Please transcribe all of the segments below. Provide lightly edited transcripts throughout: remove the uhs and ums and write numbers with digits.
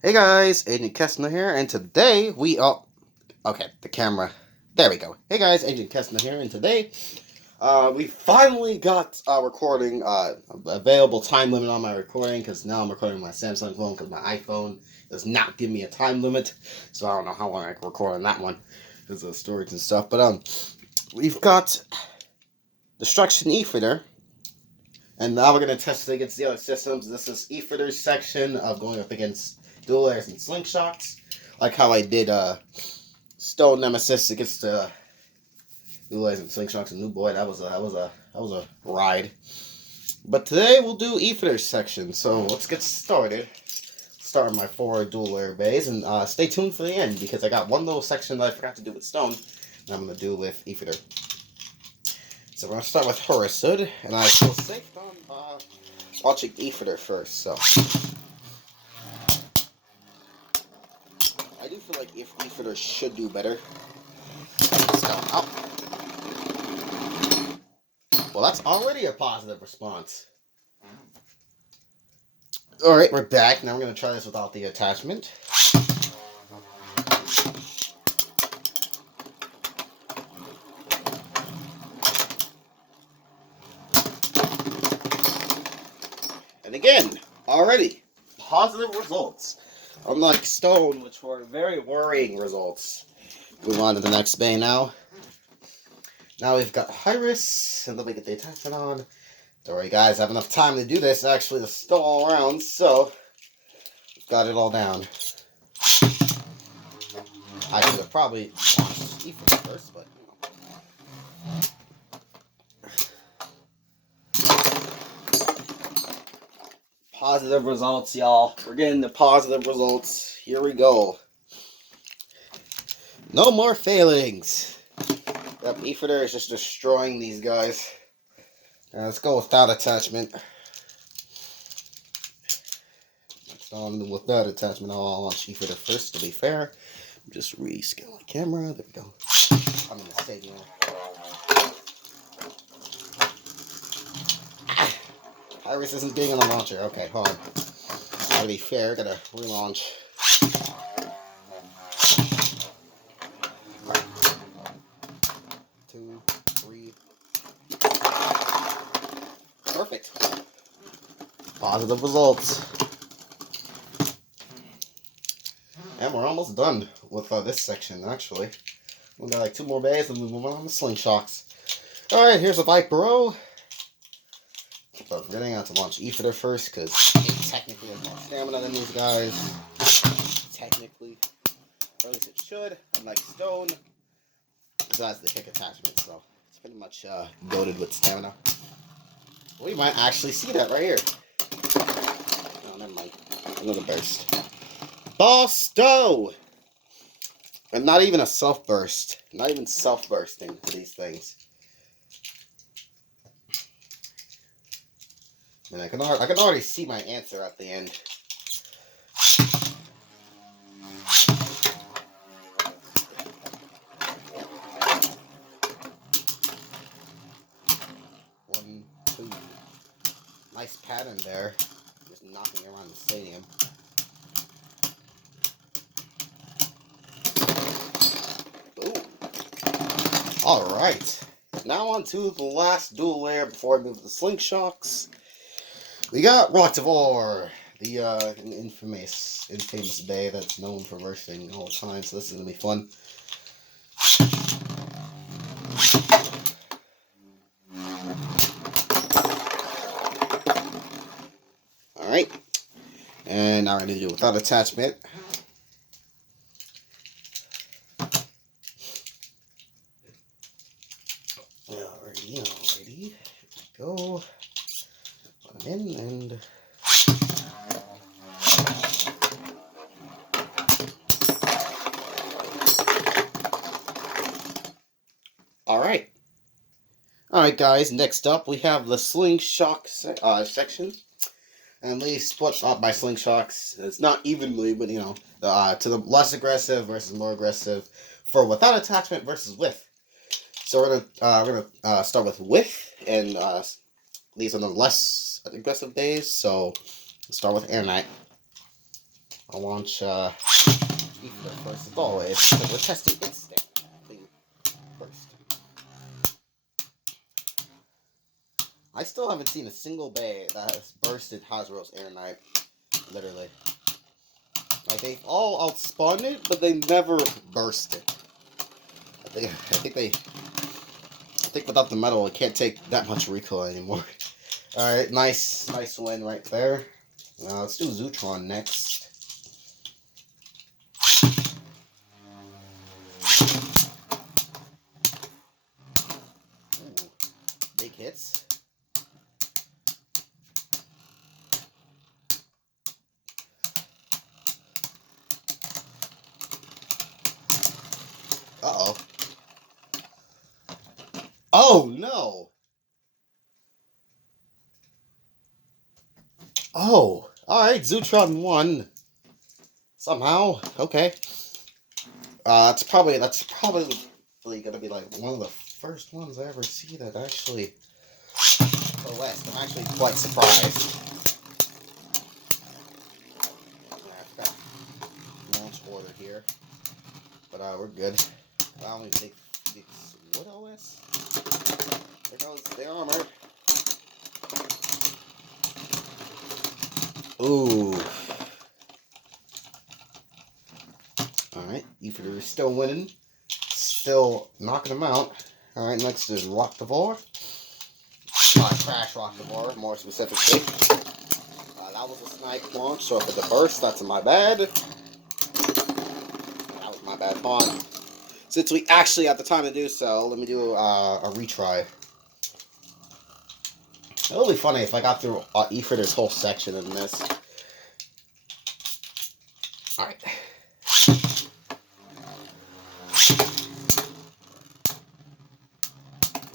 Hey guys, Agent Kessner here, and today okay, the camera, there we go. Hey guys, Agent Kessner here, and today, we finally got recording, available time limit on my recording, because now I'm recording my Samsung phone, because my iPhone does not give me a time limit, so I don't know how long I can record on that one, because of storage and stuff, but, we've got Destruction Ifritor, and now we're going to test it against the other systems. This is Ifritor's section of going up against dual airs and slingshots. Like how I did Stone Nemesis against dual airs and slingshots and new boy. That was a ride. But today we'll do Ifritor's section. So let's get started. Start my 4 dual air bays and stay tuned for the end because I got one little section that I forgot to do with Stone and I'm going to do with Ifritor. So we're going to start with Horisud, and I feel safe on watching Ifritor first, so. I do feel like Ifritor should do better. So, well, that's already a positive response. Alright, we're back. Now we're going to try this without the attachment. And again, already positive results. Unlike Stone, which were very worrying results. Move on to the next bay now. Now we've got Hyris, and then we get the attachment on. Don't worry, guys, I have enough time to do this actually to stall around, so we've got it all down. I should have probably launched Ifritor first, but positive results, y'all. We're getting the positive results. Here we go. No more failings. Yep, Ifritor is just destroying these guys. Let's go without attachment. Let's on without attachment. I'll launch Ifritor first, to be fair. Just rescale the camera. There we go. I'm in the stadium. Iris isn't being on the launcher. Okay, hold on. To be fair, gotta relaunch. Two, three. Perfect. Positive results. And we're almost done with this section, actually. We've got like 2 more bays and we move on to slingshots. Alright, here's a Vipero. So I'm getting out to launch Ifritor first because it technically has more stamina than these guys. Technically. Or at least it should. Unlike Stone. Besides the kick attachment, so it's pretty much goated with stamina. We might actually see that right here. Oh, never mind. Another burst. Bosto! And not even a self-burst. Not even self-bursting for these things. And I can already see my answer at the end. One, two. Nice pattern there. Just knocking around the stadium. Ooh. Alright. Now on to the last dual layer before I move to the slingshots. We got Rocktivore, the infamous bay that's known for versing all the time, so this is going to be fun. Alright, and now we're going to do it without attachment. Alrighty, here we go. Put them in and... Alright. Alright guys, next up we have the slingshot section. And they split up by slingshots. It's not evenly, but you know, to the less aggressive versus more aggressive for without attachment versus with. So we're gonna start with with, and these are the less aggressive days. So let's start with Air Knight. I'll launch Ifritor first as always, because we're testing its thing first. I still haven't seen a single bay that has bursted Hasbro's Air Knight. Literally. Like, they've all outspawned it, but they never burst it. I think without the metal, it can't take that much recoil anymore. Alright, nice win right there. Let's do Zootron next. Ooh, big hits. Uh-oh. Oh, no! Oh, alright, Zootron won. Somehow, okay. That's probably gonna be like one of the first ones I ever see that actually coalesced. I'm actually quite surprised. I've got launch order here, but we're good. I only take what OS? There goes the armor. Ooh. Alright, Ifritor is still winning. Still knocking him out. Alright, next is Rockdevore. Crash Rockdevore, more specifically. That was a snipe launch, so if it's a burst, that's my bad. That was my bad pawn. Since we actually have the time to do so, let me do a retry. It'll be funny if I got through Ifritor's whole section in this. Alright.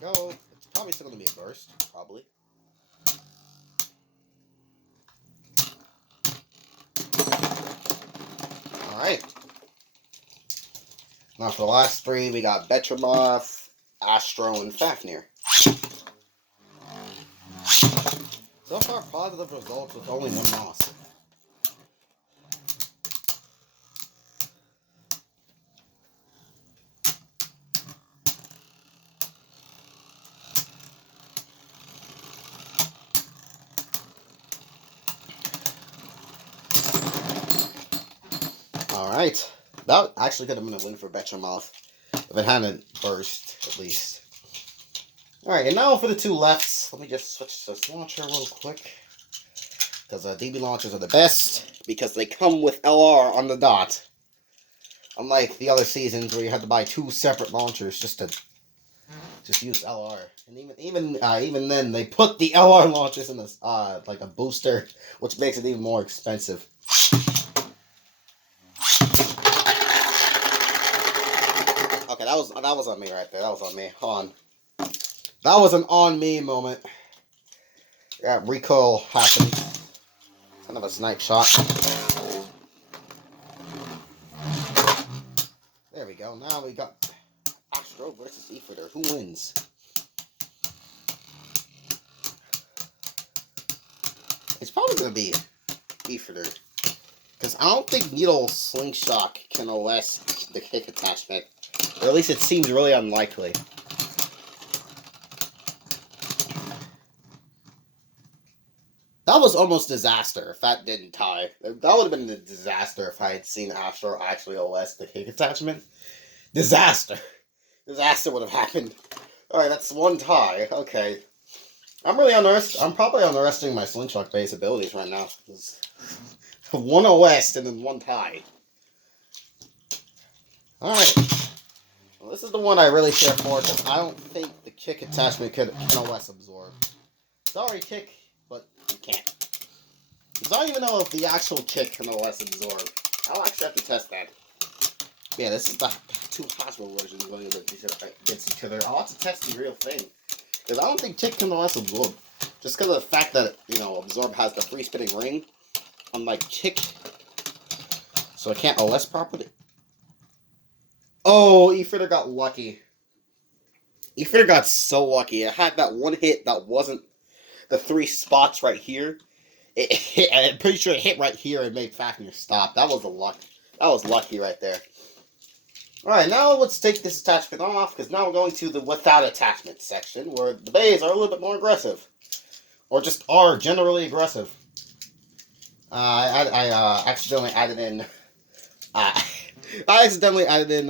There we go. It's probably still going to be a burst. Probably. Alright. Now for the last three, we got Betromoth, Astro, and Fafnir. So far, positive results with only one loss. Alright. That actually could have been a win for Betromoth if it hadn't burst, at least. Alright, and now for the two lefts. Let me just switch to this launcher real quick. Because DB launchers are the best, because they come with LR on the dot. Unlike the other seasons where you had to buy two separate launchers just to use LR. And even then, they put the LR launchers in this like a booster, which makes it even more expensive. Okay, that was on me right there. That was on me. Hold on. That was an on me moment. Yeah, recoil happened. Kind of a snipe shot. There we go. Now we got Astro versus Ifritor. Who wins? It's probably going to be Ifritor. Because I don't think Needle Slingshot can OS the kick attachment. Or at least it seems really unlikely. That was almost disaster if that didn't tie. That would have been a disaster if I had seen Astro actually OS the kick attachment. Disaster. Disaster would have happened. Alright, that's one tie. Okay. I'm probably underestimating my Slingshot base abilities right now. One OS and then one tie. Alright. Well, this is the one I really care for because I don't think the kick attachment can OS absorb. Sorry, kick. But you can't. Because I don't even know if the actual kick can OS absorb. I'll actually have to test that. Yeah, this is the two possible versions going against each other. I'll have to test the real thing. Because I don't think kick can OS absorb. Just because of the fact that, absorb has the free spinning ring. Unlike kick. So I can't OS properly. Oh, Ifritor got lucky. Ifritor got so lucky. It had that one hit that wasn't the three spots right here. I'm pretty sure it hit right here and made Fafnir stop. That was a luck. That was lucky right there. Alright, now let's take this attachment off, because now we're going to the without attachment section, where the bays are a little bit more aggressive. Or just are generally aggressive. I accidentally added in... I accidentally added in,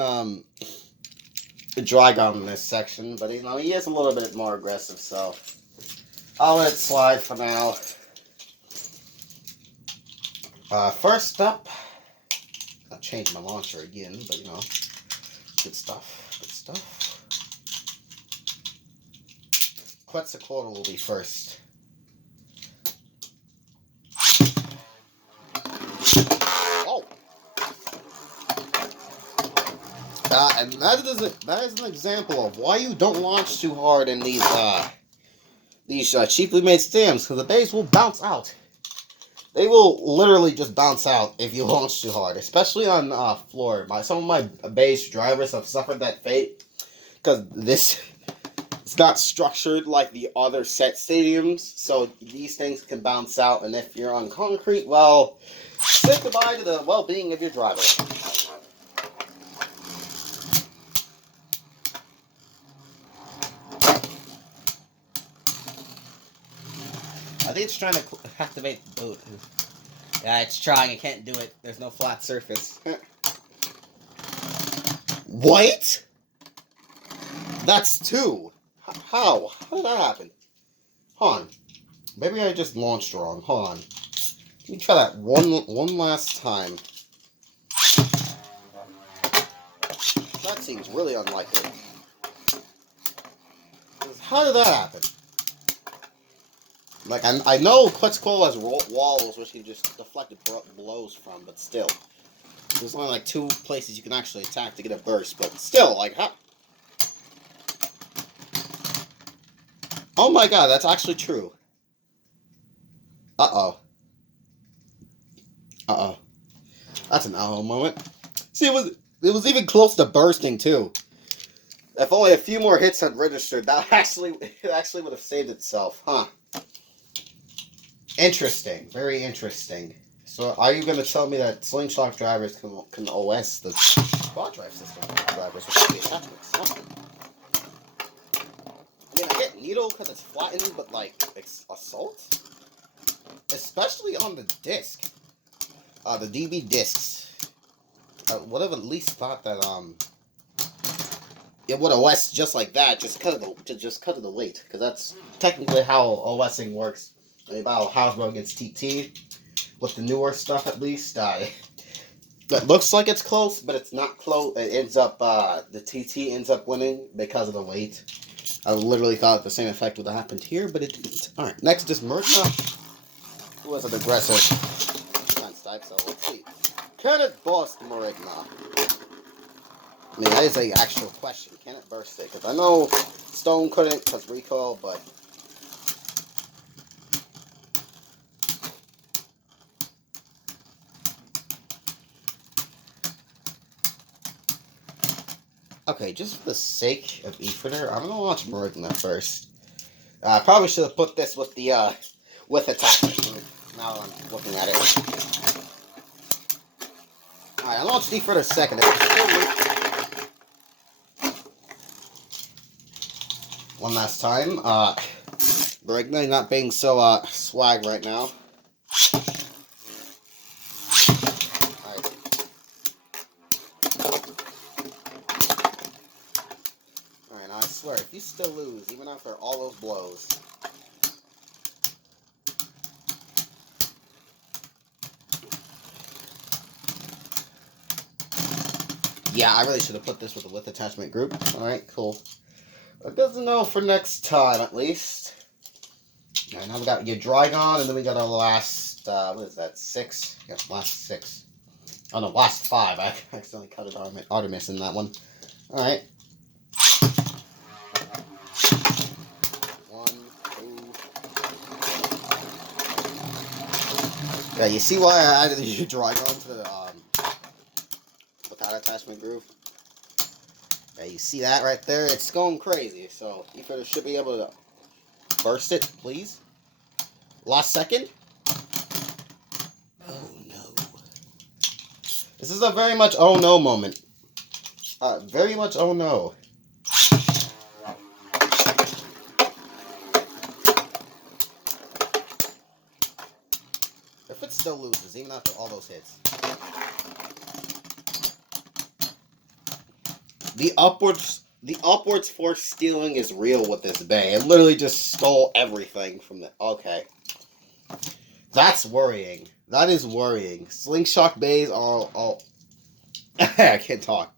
Drygon in this section, but, you know, he is a little bit more aggressive, so... I'll let it slide for now. First up... I'll change my launcher again, but, you know... Good stuff. Good stuff. Quetzalcoatl will be first. Oh! And that is an example of why you don't launch too hard in these cheaply made stamps, because the bays will bounce out. They will literally just bounce out if you launch too hard, especially on floor. Some of my base drivers have suffered that fate, because it's not structured like the other set stadiums, so these things can bounce out, and if you're on concrete, well, say goodbye to the well-being of your driver. I think it's trying to activate the boot. Yeah, it's trying. It can't do it. There's no flat surface. What? That's two. How? How did that happen? Hold on. Maybe I just launched wrong. Hold on. Let me try that one last time. That seems really unlikely. How did that happen? Like, I know Quetzalcoatl has walls which he just deflected blows from, but still. There's only like 2 places you can actually attack to get a burst, but still, like, how? Oh my god, that's actually true. Uh-oh. Uh-oh. That's an uh-oh moment. See, it was even close to bursting, too. If only a few more hits had registered, it actually would have saved itself, huh? Interesting. Very interesting. So, are you going to tell me that slingshot drivers can OS the quad drive system drivers without the attachments? Huh? I mean, I get needle because it's flattened, but, like, it's assault? Especially on the disc. The DB discs. Would have at least thought that, it would OS just like that, just cut of the weight, because that's technically how OSing works. I mean, about Hasbro against TT, with the newer stuff at least. It looks like it's close, but it's not close. It ends up, the TT ends up winning because of the weight. I literally thought the same effect would have happened here, but it didn't. Alright, next is Murta, who has an aggressive defense type, so let's see. Can it bust Marigna? I mean, that is an actual question. Can it burst it? Because I know Stone couldn't because recoil, but... Okay, just for the sake of Ifritor, I'm gonna launch Marigna first. I probably should have put this with the, with attachment. Now I'm looking at it. Alright, I launched Ifritor second. One last time. Marigna not being so, swag right now. I swear, if you still lose, even after all those blows... Yeah, I really should have put this with the with attachment group. Alright, cool. It doesn't know for next time, at least. Alright, now we got your Drygon, and then we got our last, what is that, 6? Yeah, last 6. Oh no, last 5. I accidentally cut it Artemis in that one. Alright. 1, 2. Yeah, you see why I added your Drygon to the, without attachment group? Yeah, you see that right there? It's going crazy, so you should be able to burst it, please. Last second. This is a very much oh no moment. Very much oh no. If it still loses, even after all those hits. The upwards force stealing is real with this bay. It literally just stole everything from the. Okay. That's worrying. That is worrying. Slingshot bays are all. I can't talk.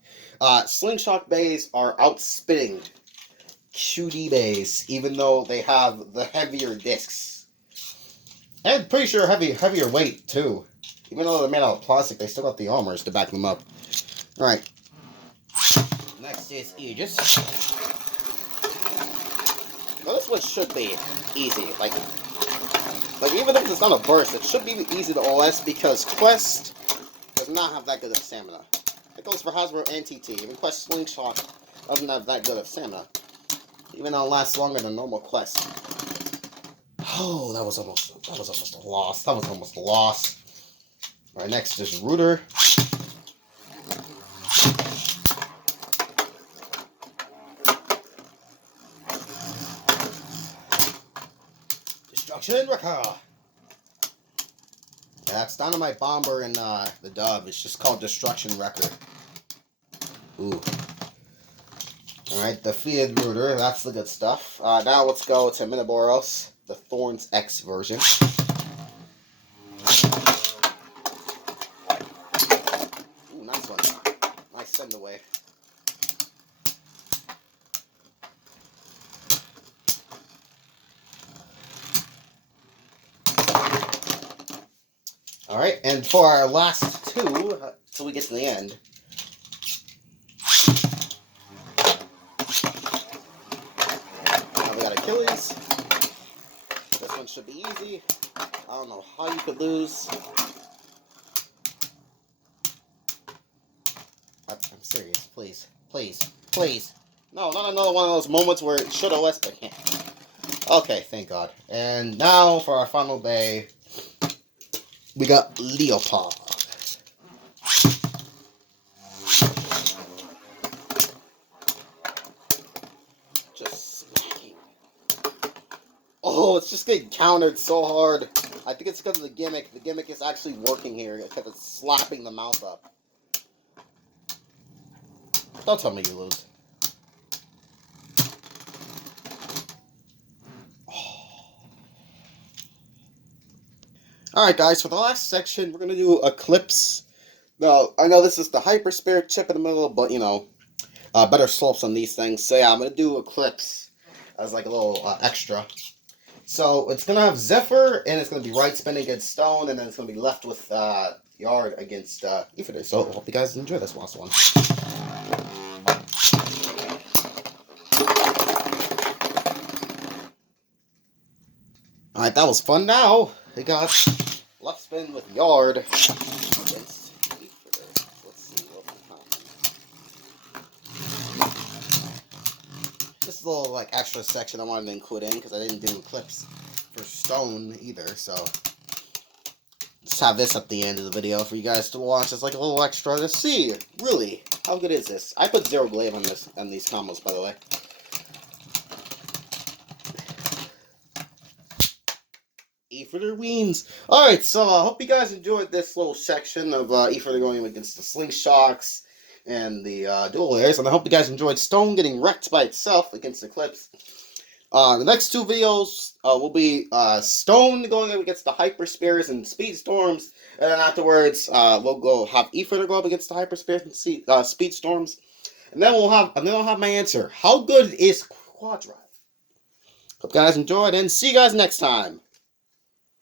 Slingshot bays are outspitting QD bays, even though they have the heavier discs. And pretty sure heavier weight, too. Even though they're made out of plastic, they still got the armors to back them up. Alright. Next is Aegis. Well, this one should be easy. Like even if it's not a burst, it should be easy to OS because Quest does not have that good of stamina. It goes for Hasbro and TT. Even Quest Slingshot doesn't have that good of stamina. Even though it lasts longer than normal Quest. Oh, that was almost a loss. That was almost a loss. Alright, next is Rooter. Destruction Wrecker. Yeah, that's Dynamite Bomber in the dub. It's just called Destruction Wrecker. Ooh. Alright, defeated Rooter. That's the good stuff. Now let's go to Minoboros, the Thorns X version. Ooh, nice one. Nice send away. Alright, and for our last two, till we get to the end. We got Achilles. This one should be easy. I don't know how you could lose. I'm serious. Please. Please. Please. No, not another one of those moments where it should OS but can't. Okay, thank God. And now for our final bay, we got Leopard. Just smacking. Oh, it's just getting countered so hard. I think it's because of the gimmick. The gimmick is actually working here because it's slapping the mouth up. Don't tell me you lose. Alright guys, for the last section, we're going to do Eclipse. Now, I know this is the Hyper Spirit chip in the middle, but, you know, better slopes on these things. So yeah, I'm going to do Eclipse as like a little extra. So it's going to have Zephyr, and it's going to be right spin against Stone, and then it's going to be left with Yard against Ifritor. So I hope you guys enjoy this last one. Alright, that was fun now. We got left spin with Yard against Ifritor. Let's see what happens. This is a little like extra section I wanted to include in because I didn't do Eclipse for Stone either, so just have this at the end of the video for you guys to watch as like a little extra to see really how good is this. I put 0 glaive on this on these combos, by the way. Ifritor wins. Alright, so I hope you guys enjoyed this little section of Ifritor going against the Slingshots and the dual layers, and I hope you guys enjoyed Stone getting wrecked by itself against Eclipse. The next two videos will be Stone going up against the Hyper Spears and Speed Storms, and then afterwards we'll have Ifritor go up against the Hyper Spears and Speed Storms, and then I'll have my answer. How good is Quad Drive? Hope you guys enjoyed, and see you guys next time.